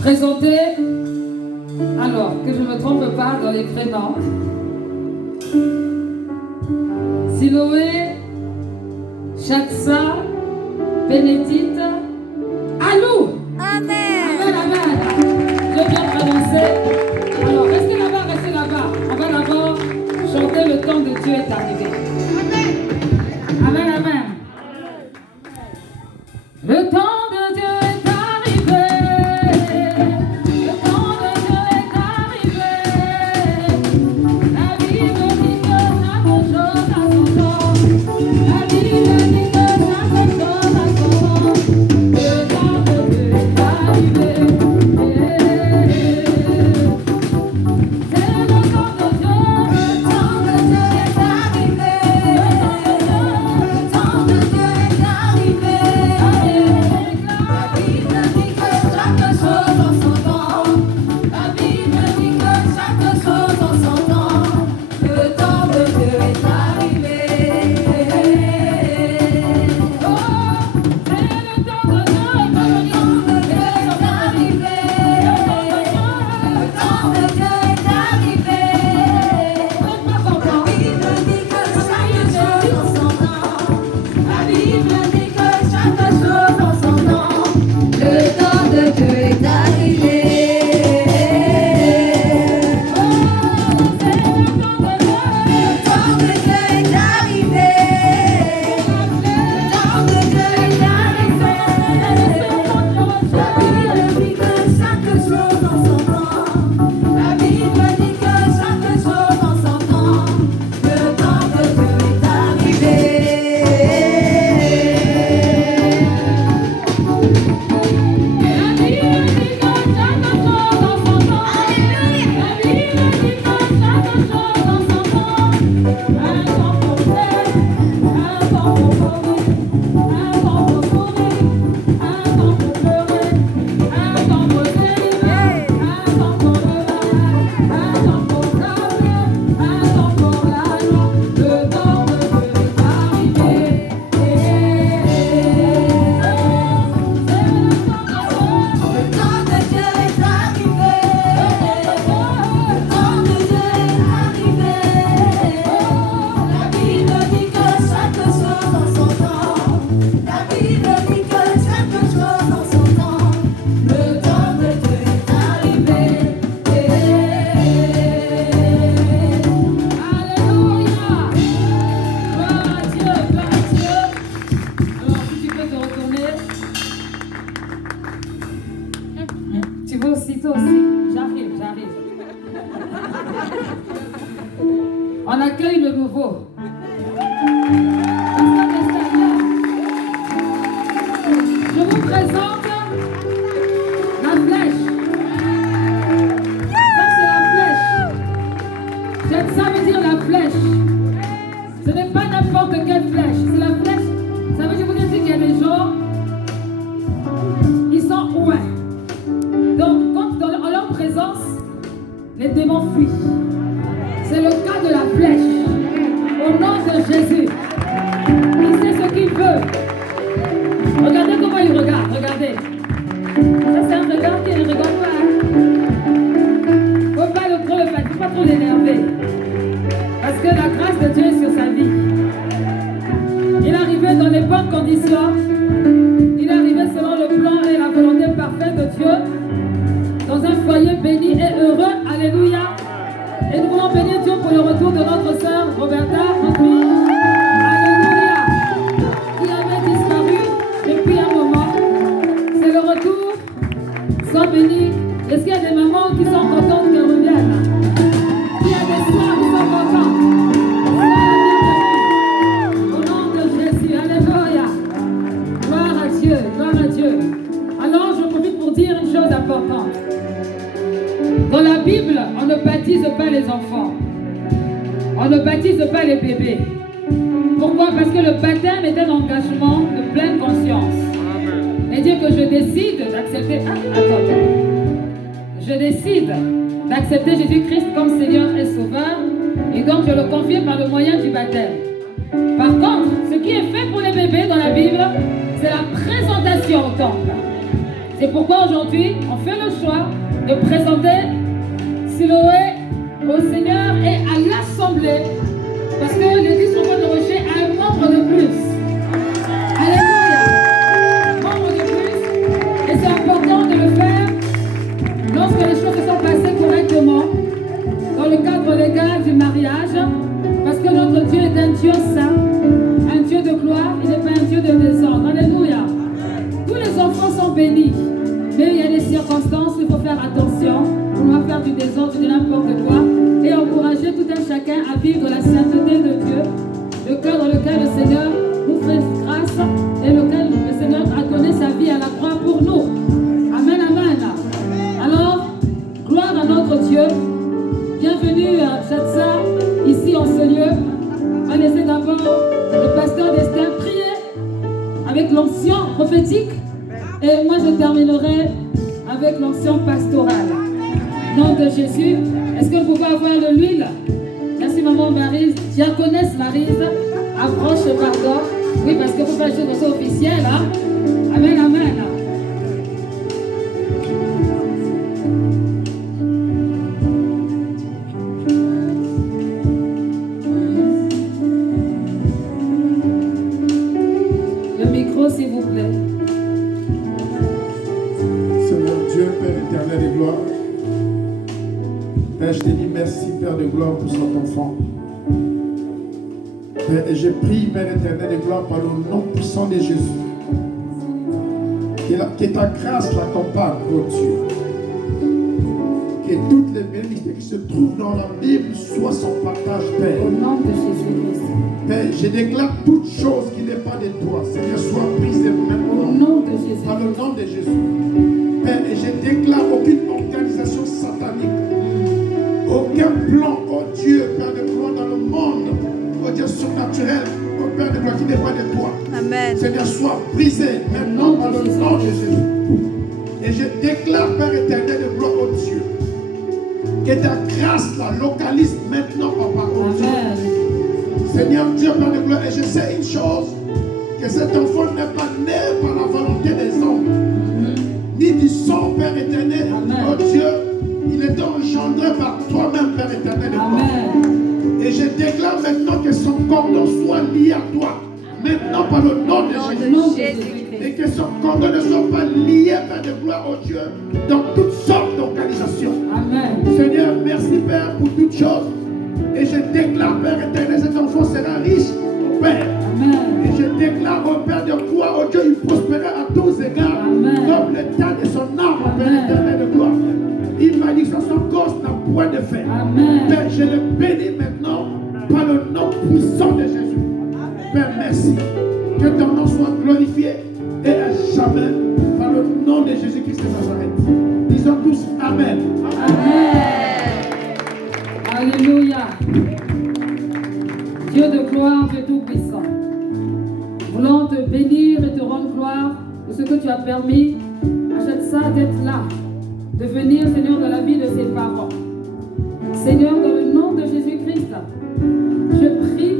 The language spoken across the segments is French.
présenter, alors que je ne me trompe pas dans les prénoms, Siloé, Chatsa, Bénédicte, Alou. Amen. Amen, amen. J'ai bien prononcé. Alors, restez là-bas, restez là-bas. On va d'abord chanter Le temps de Dieu est arrivé. Amen, amen. Le temps de Dieu est arrivé. Le temps de Dieu est arrivé. La Bible dit que chaque chose a son temps. La Bible dit que chaque chose a son temps. Le temps de Dieu est arrivé. C'est le temps de Dieu. Le temps de Dieu est arrivé. Le temps de Dieu est arrivé. La Bible dit que chaque chose en son temps. La Bible dit que chaque chose en son temps. Le temps de Dieu est arrivé. Oh, c'est le temps de Dieu. Le temps de Dieu est arrivé. Le temps de Dieu est arrivé. La Bible dit que chaque chose en son temps. La Bible dit que chaque chose en son temps. Le temps de Dieu est arrivé. Oh, c'est le temps de Dieu. Le temps de Dieu est arrivé. Le temps de Dieu est arrivé. La Bible dit que chaque chose en son temps. La Bible dit que chaque chose en son temps. Le temps de Dieu est arrivé. La Bible dit que chaque chose en son temps. Alléluia. La Bible dit que chaque chose en son temps. Un temps pour faire, un temps pour mourir, un temps pour sourire, un temps pour pleurer, un temps pour s'élever, un temps pour le malade, un temps pour pleurer, un temps pour la joie. Le temps de Dieu est arrivé. Le temps de Dieu est arrivé. Le temps de Dieu est arrivé. La Bible dit que chaque chose en son temps. La Bible dit que chaque chose en son temps. Le temps de Dieu est arrivé. Alléluia. Gloire à Dieu, gloire à Dieu. Alors si tu peux te retourner. Tu veux aussi, toi aussi. J'arrive, j'arrive. On accueille le nouveau. Pasteur Esther, je vous présente la flèche. Ça, c'est la flèche. Ça veut dire la flèche. Ce n'est pas n'importe quelle flèche. C'est la flèche. Ça veut dire qu'il y a des gens, ils sont ouins. Donc, quand en leur présence, les démons fuient. C'est le cas de la flèche. Au nom de Jésus. Il sait ce qu'il veut. Regardez comment il regarde. Regardez. Ça, c'est un regard qui ne regarde pas. Faut pas le trop le faire. Faut pas trop l'énerver. Parce que la grâce de Dieu est sur sa vie. Il est arrivé dans les bonnes conditions. Il est arrivé selon le plan et la volonté parfaite de Dieu. Dans un foyer béni et heureux. Alléluia. Et nous voulons bénir Dieu pour le retour de notre sœur Roberta, notre fille. Alléluia. Qui avait disparu depuis un moment. C'est le retour. Sois bénis. Est-ce qu'il y a des mamans qui sont contentes qu'elles reviennent? Il y a des soeurs qui sont contents. Sois la bienvenue. Au nom de Jésus. Alléluia. Gloire à Dieu. Gloire à Dieu. Alors, je profite pour dire une chose importante. Dans la Bible, on ne baptise pas les enfants. On ne baptise pas les bébés. Pourquoi? Parce que le baptême est un engagement de pleine conscience. Et dire que je décide d'accepter... Je décide d'accepter Jésus-Christ comme Seigneur et Sauveur. Et donc je le confie par le moyen du baptême. Par contre, ce qui est fait pour les bébés dans la Bible, c'est la présentation au temple. C'est pourquoi aujourd'hui, on fait le choix de présenter Siloé au Seigneur et à l'Assemblée. Parce que l'Église Francophone de Rocher a un membre de plus. Alléluia. Membre de plus. Et c'est important de le faire lorsque les choses se sont passées correctement dans le cadre légal du mariage. Parce que notre Dieu est un Dieu saint, un Dieu de gloire, il n'est pas un Dieu de désordre. Alléluia. Tous les enfants sont bénis. Mais il y a des circonstances où il faut faire attention pour ne pas faire du désordre, de n'importe quoi, et encourager tout un chacun à vivre la sainteté de Dieu, le cadre dans lequel le Seigneur nous fait grâce et lequel le Seigneur a donné sa vie à la croix pour nous. Amen, amen. Alors, gloire à notre Dieu. Bienvenue, Chatsa, ici en ce lieu. On va laisser d'abord le pasteur d'Esther prier avec l'onction prophétique. Et moi, je terminerai avec l'onction pastorale. Nom de Jésus. Est-ce que vous pouvez avoir de l'huile? Merci, maman Maryse. Diaconesse Maryse. Approche, pardon. Oui, parce que vous faites des choses officielles. Hein? Amen, amen. Le micro, s'il vous plaît. Éternel et gloire. Père, je te dis merci, Père de gloire, pour cet enfant. Père, et je prie, Père éternel et gloire, par le nom puissant de Jésus, que ta grâce l'accompagne, oh Dieu. Que toutes les bénédictions qui se trouvent dans la Bible soient son partage, Père. Au nom de Jésus-Christ. Père, je déclare toute chose qui n'est pas de toi, Seigneur, soit brisée maintenant. Au nom de Jésus. Par le nom de Jésus. Père, et je déclare aucune organisation satanique, aucun plan, oh Dieu, Père de gloire, dans le monde, oh Dieu surnaturel, oh Père de gloire, qui n'est pas de toi. Amen. Seigneur, soit brisé maintenant par le nom de Jésus. Et je déclare, Père éternel de gloire, oh Dieu, que ta grâce la localise maintenant, Papa, oh Dieu. Seigneur Dieu, Père de gloire, et je sais une chose, que cet enfant n'est pas né par la volonté des hommes, ni du sang, Père éternel. Amen. Oh Dieu, il est engendré par toi-même, Père éternel. Amen. Et je déclare maintenant que son cordon soit lié à toi, maintenant par le nom de Jésus. Et que son cordon ne soit pas lié, Père de gloire, oh Dieu, dans toutes sortes d'organisations. Amen. Seigneur, merci, Père, pour toutes choses. Et je déclare, Père éternel, cet enfant sera riche, oh Père. Amen. Et je déclare, oh Père de gloire, oh Dieu, il prospérera à tous égards. Amen. Comme le temps de son arbre, Père éternel de gloire. Il m'a dit que son corps n'a point de fer. Amen. Père, je le bénis maintenant par le nom puissant de Jésus. Amen. Père, merci. Que ton nom soit glorifié et à jamais par le nom de Jésus-Christ de Nazareth. Disons tous Amen. Amen. Alléluia. Dieu de gloire, Dieu tout-puissant, voulant te bénir et te rendre gloire de ce que tu as permis à Chatsa d'être là, de venir, Seigneur, dans la vie de ses parents. Seigneur, dans le nom de Jésus-Christ, je prie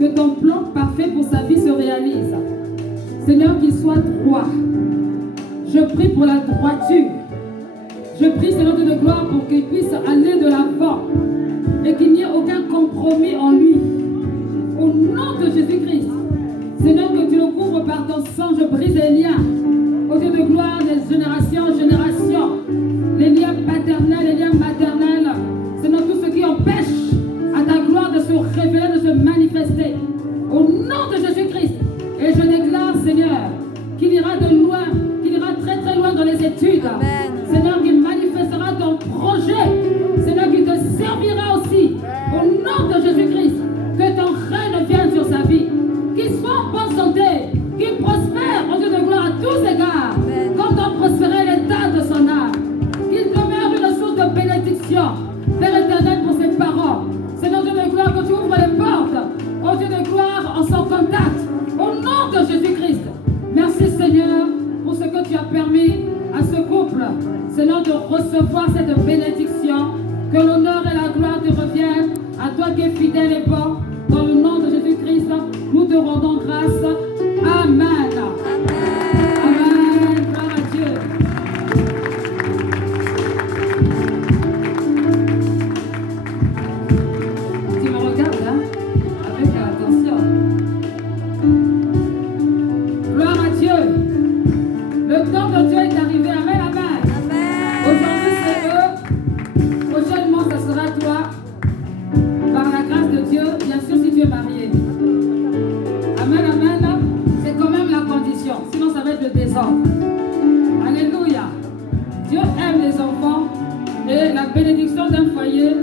que ton plan parfait pour sa vie se réalise. Seigneur, qu'il soit droit. Je prie pour la droiture. Je prie, Seigneur de gloire, pour qu'il puisse aller de l'avant et qu'il n'y ait aucun compromis en lui. Au nom de Jésus-Christ, Seigneur, que tu le couvres par ton sang, je brise les liens. Au Dieu de gloire, des générations en génération, les liens paternels, les liens maternels, Seigneur, tout ce qui empêche à ta gloire de se révéler, de se manifester. Au nom de Jésus-Christ, et je déclare, Seigneur, qu'il ira de loin, qu'il ira très très loin dans les études. Amen. Seigneur, qu'il manifestera ton projet. Seigneur, qu'il te servira aussi. Au nom de Jésus-Christ, que ton règne vienne sur sa vie. Qu'il soit en bonne santé, qu'il prospère, au Dieu de gloire, à tous égards. Amen. Comme t'en prospérait l'état de son âme. Qu'il demeure une source de bénédiction. Père éternel, pour ses parents. Seigneur Dieu de gloire, que tu ouvres les portes. Au Dieu de gloire, en son contact. Au nom de Jésus-Christ. Merci Seigneur pour ce que tu as permis à ce couple, Seigneur, de recevoir cette bénédiction. Que l'honneur et la gloire te reviennent à toi qui es fidèle et bon. Dans le nom de Jésus-Christ, nous te rendons grâce. Amen. Amen. Amen. Gloire à Dieu. bénédiction d'un foyer